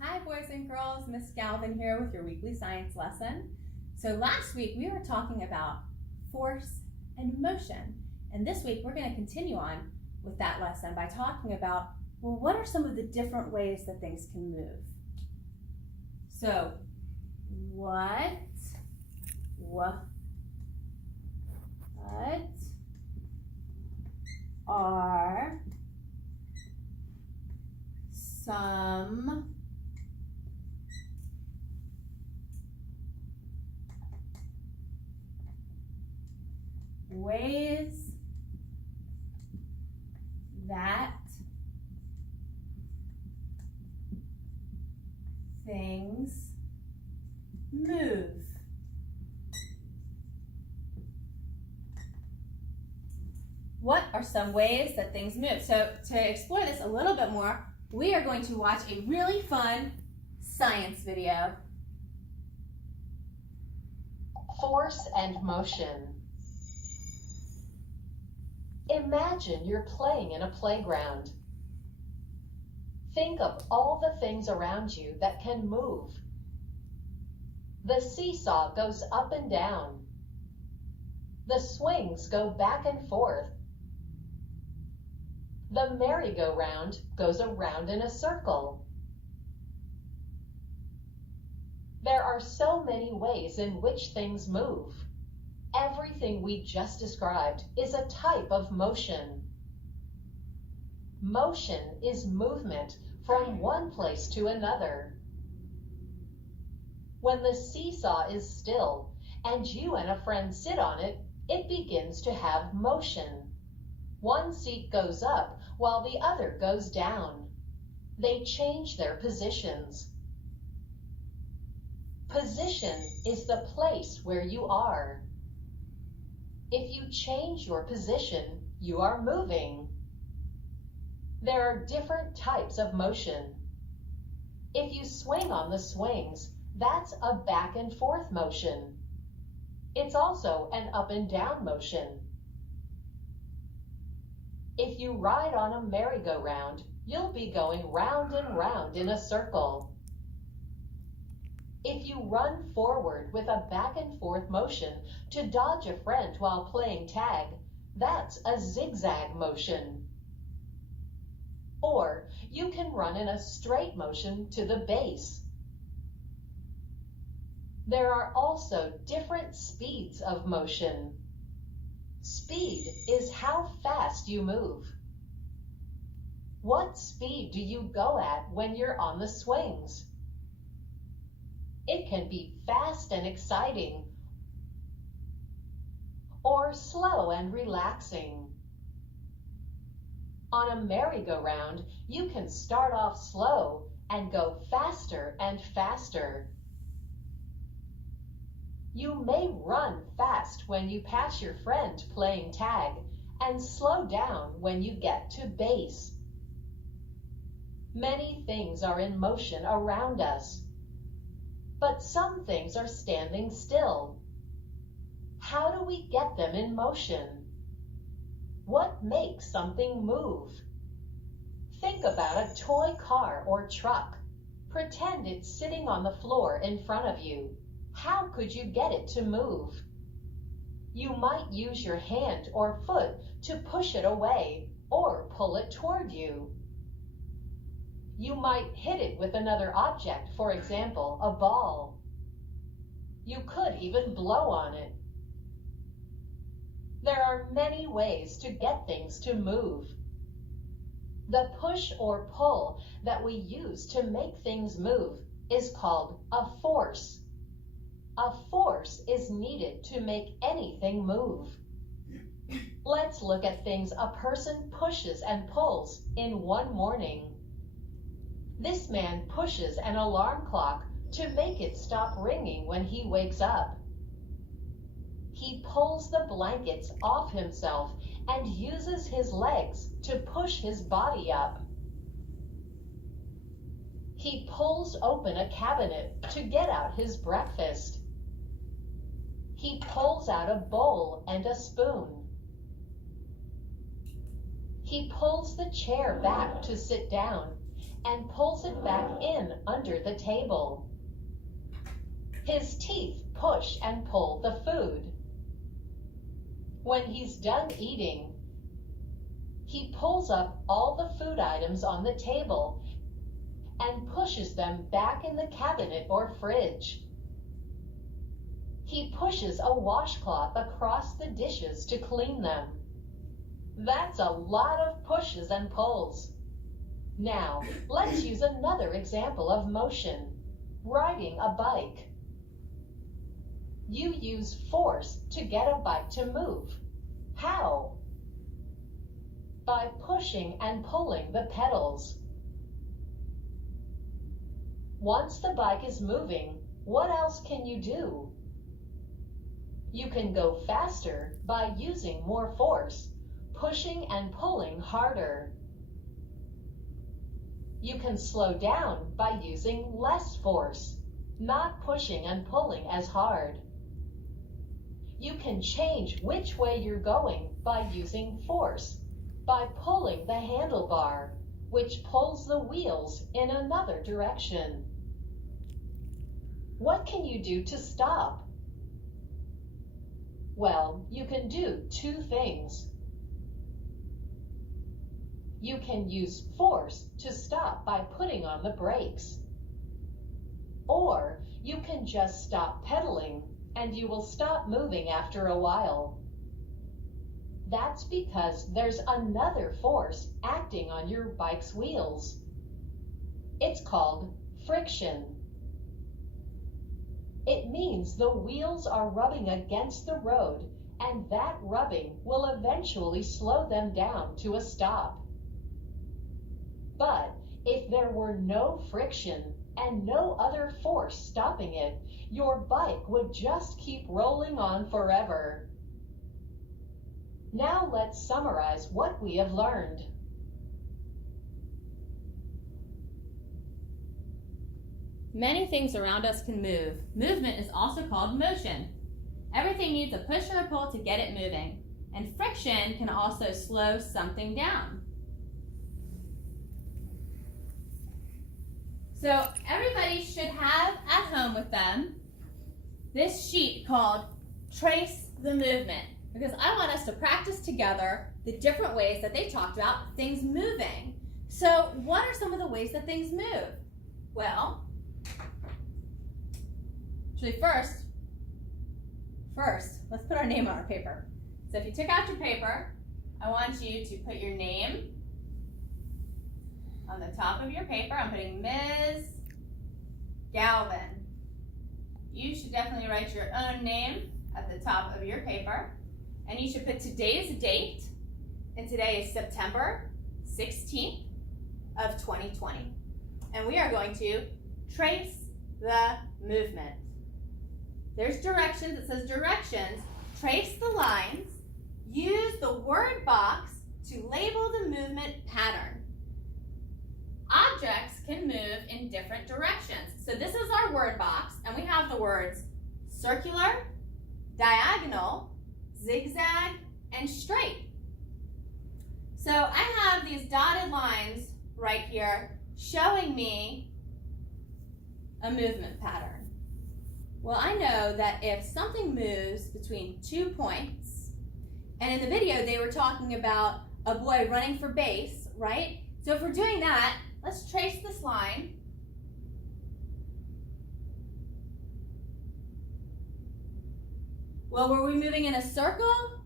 Hi boys and girls, Miss Galvin here with your weekly science lesson. So last week we were talking about force and motion, and this week we're going to continue on with that lesson by talking about, well, what are some of the different ways that things can move? So what are some ways that things move? What are some ways that things move? So to explore this a little bit more, we are going to watch a really fun science video. Force and motion. Imagine you're playing in a playground. Think of all the things around you that can move. The seesaw goes up and down. The swings go back and forth. The merry-go-round goes around in a circle. There are so many ways in which things move. Everything we just described is a type of motion. Motion is movement from one place to another. When the seesaw is still and you and a friend sit on it, it begins to have motion. One seat goes up while the other goes down. They change their positions. Position is the place where you are. If you change your position, you are moving. There are different types of motion. If you swing on the swings, that's a back and forth motion. It's also an up and down motion. If you ride on a merry-go-round, you'll be going round and round in a circle. If you run forward with a back and forth motion to dodge a friend while playing tag, that's a zigzag motion. Or you can run in a straight motion to the base. There are also different speeds of motion. Speed is how fast you move. What speed do you go at when you're on the swings? It can be fast and exciting, or slow and relaxing. On a merry-go-round, you can start off slow and go faster and faster. You may run fast when you pass your friend playing tag and slow down when you get to base. Many things are in motion around us, but some things are standing still. How do we get them in motion? What makes something move? Think about a toy car or truck. Pretend it's sitting on the floor in front of you. How could you get it to move? You might use your hand or foot to push it away or pull it toward you. You might hit it with another object, for example, a ball. You could even blow on it. There are many ways to get things to move. The push or pull that we use to make things move is called a force. A force is needed to make anything move. Let's look at things a person pushes and pulls in one morning. This man pushes an alarm clock to make it stop ringing when he wakes up. He pulls the blankets off himself and uses his legs to push his body up. He pulls open a cabinet to get out his breakfast. He pulls out a bowl and a spoon. He pulls the chair back to sit down and pulls it back in under the table. His teeth push and pull the food. When he's done eating, he pulls up all the food items on the table and pushes them back in the cabinet or fridge. He pushes a washcloth across the dishes to clean them. That's a lot of pushes and pulls. Now, let's use another example of motion, riding a bike. You use force to get a bike to move. How? By pushing and pulling the pedals. Once the bike is moving, what else can you do? You can go faster by using more force, pushing and pulling harder. You can slow down by using less force, not pushing and pulling as hard. You can change which way you're going by using force, by pulling the handlebar, which pulls the wheels in another direction. What can you do to stop? Well, you can do two things. You can use force to stop by putting on the brakes. Or you can just stop pedaling and you will stop moving after a while. That's because there's another force acting on your bike's wheels. It's called friction. It means the wheels are rubbing against the road, and that rubbing will eventually slow them down to a stop. But if there were no friction and no other force stopping it, your bike would just keep rolling on forever. Now let's summarize what we have learned. Many things around us can move. Movement is also called motion. Everything needs a push or a pull to get it moving. And friction can also slow something down. So everybody should have at home with them this sheet called Trace the Movement, because I want us to practice together the different ways that they talked about things moving. So what are some of the ways that things move? Well, actually first, let's put our name on our paper. So if you took out your paper, I want you to put your name on the top of your paper. I'm putting Ms. Galvin. You should definitely write your own name at the top of your paper. And you should put today's date, and today is September 16th of 2020. And we are going to trace the movement. There's directions. It says directions. Trace the lines. Use the word box to label the movement pattern. Objects can move in different directions. So this is our word box, and we have the words circular, diagonal, zigzag, and straight. So I have these dotted lines right here showing me a movement pattern. Well, I know that if something moves between 2 points, and in the video they were talking about a boy running for base, right? So if we're doing that, let's trace this line. Well, were we moving in a circle?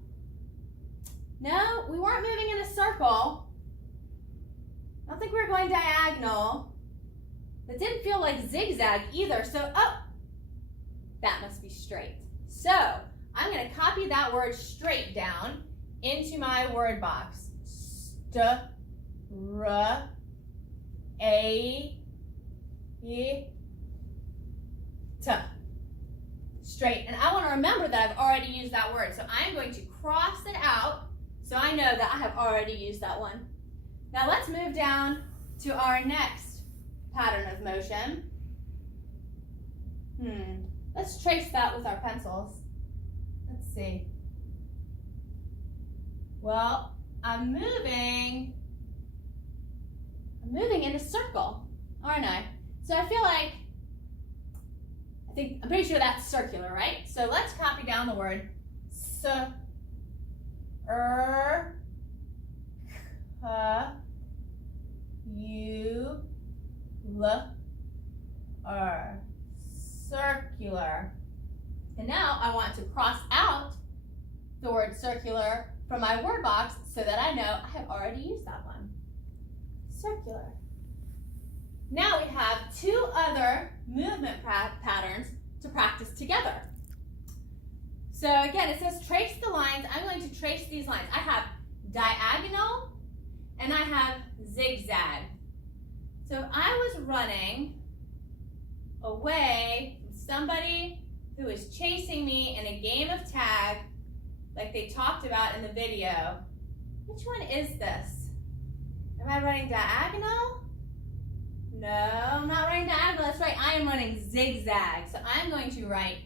No, we weren't moving in a circle. I don't think we were going diagonal. It didn't feel like zigzag either, so, that must be straight. So, I'm going to copy that word straight down into my word box. Straight. And I want to remember that I've already used that word. So I'm going to cross it out so I know that I have already used that one. Now let's move down to our next pattern of motion. Let's trace that with our pencils. Let's see. Well, I'm moving I'm moving in a circle, aren't I? So I feel like, I'm pretty sure that's circular, right? So let's copy down the word circular. And now I want to cross out the word circular from my word box so that I know I have already used that one. Circular. Now we have two other movement patterns to practice together. So again, it says trace the lines. I'm going to trace these lines. I have diagonal and I have zigzag. So if I was running away from somebody who is chasing me in a game of tag, like they talked about in the video, which one is this? Am I running diagonal? No, I'm not running diagonal. That's right, I am running zigzag. So I'm going to write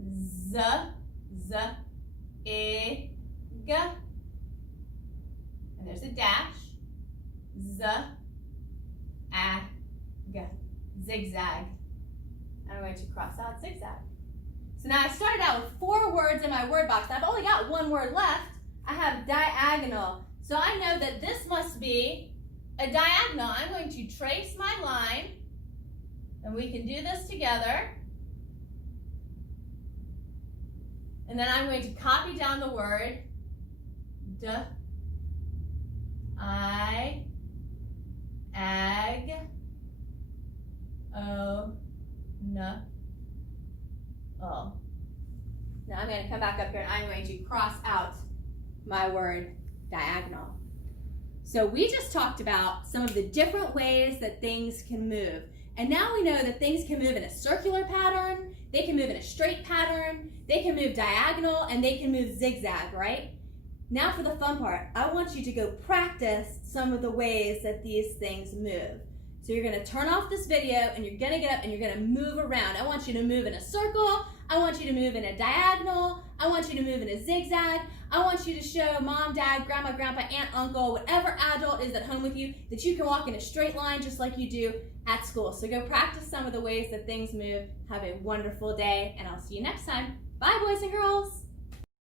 z, I, g, and there's a dash, z, a, g, zigzag. I'm going to cross out zigzag. So now I started out with 4 words in my word box. I've only got 1 word left. I have diagonal. So I know that this must be a diagonal. I'm going to trace my line, and we can do this together. And then I'm going to copy down the word I, ag, o, n, o. Now I'm going to come back up here and I'm going to cross out my word diagonal. So we just talked about some of the different ways that things can move. And now we know that things can move in a circular pattern, they can move in a straight pattern, they can move diagonal, and they can move zigzag, right? Now for the fun part, I want you to go practice some of the ways that these things move. So you're gonna turn off this video and you're gonna get up and you're gonna move around. I want you to move in a circle, I want you to move in a diagonal, I want you to move in a zigzag, I want you to show mom, dad, grandma, grandpa, aunt, uncle, whatever adult is at home with you, that you can walk in a straight line just like you do at school. So go practice some of the ways that things move. Have a wonderful day, and I'll see you next time. Bye, boys and girls.